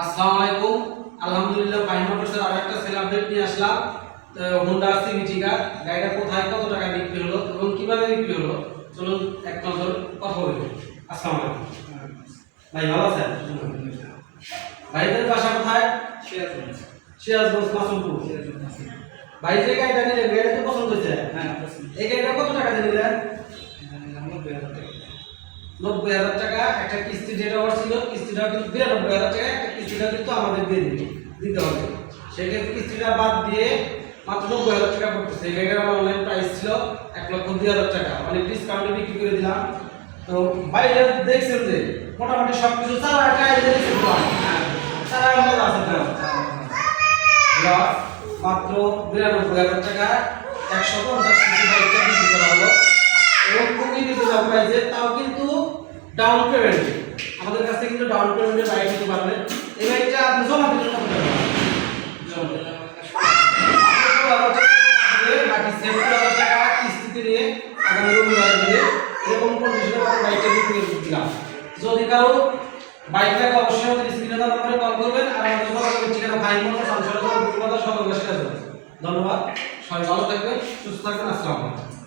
আসসালামু আলাইকুম। আলহামদুলিল্লাহ ভাই মোটরসের আরেকটা সেল আপডেট নিয়ে আসলাম। হোন্ডা সিভিটিকা গাড়িটা কোথায় কত টাকা বিক্রি হলো এবং কিভাবে বিক্রি হলো চলুন এক নজর কথা বলি। আসসালামু আলাইকুম ভাই, ভালো আছেন? ভাইদের বাসা কোথায়? সিরাজগঞ্জ মাসুমপুর। ভাই যে গাড়িটা নিলেন গাড়িটা তো পছন্দ হয়েছে? এই গাড়িটা কত টাকা দিয়ে নিলেন? 90,000 টাকা। একটা কিস্তি যেটা ওর ছিল কিস্তিটা কিন্তু 92,000 টাকা, একটা কিস্তিটা কিন্তু আমাদের দিয়ে দিতে হবে। সেক্ষেত্রে কিস্তিটা বাদ দিয়ে মাত্র 90,000 টাকা পড়তেছে। এই গাড়িটার আমার অনলাইন প্রাইস ছিল 1,02,000 টাকা, অনেক ডিসকাউন্টে বিক্রি করে দিলাম। তো বাইরে দেখছেন যে মোটামুটি সবকিছু চালা টায়ার দেখছেন তো চালা আমাদের আছে তো লস মাত্র 92,000 টাকা 150 সিসি বাইকটা বিক্রি করা হলো এবং খুবই রিজনেবল প্রাইসে, তাও কিন্তু ডাউন পেমেন্ট আমাদের কাছ থেকে কিন্তু ডাউন পেমেন্টে বাইক নিতে পারবেন। এই বাইকটা আপনি জমা দিতে পারবেন বাকি 70,000 টাকা কিস্তিতে নিয়ে আগামী রবিবার দিয়ে এরকম কন্ডিশনে আমরা বাইকটা বিক্রি করে দিলাম। যদি কারো বাইক লাগে অবশ্যই আমাদের স্ক্রিনে দেওয়া নম্বরে কল করবেন আর আমাদের যোগাযোগের ঠিকানা ভাই মোটর সংসদ সদর সদর। ধন্যবাদ, সবাই ভালো থাকবেন, সুস্থ থাকবেন। আসসালামু আলাইকুম।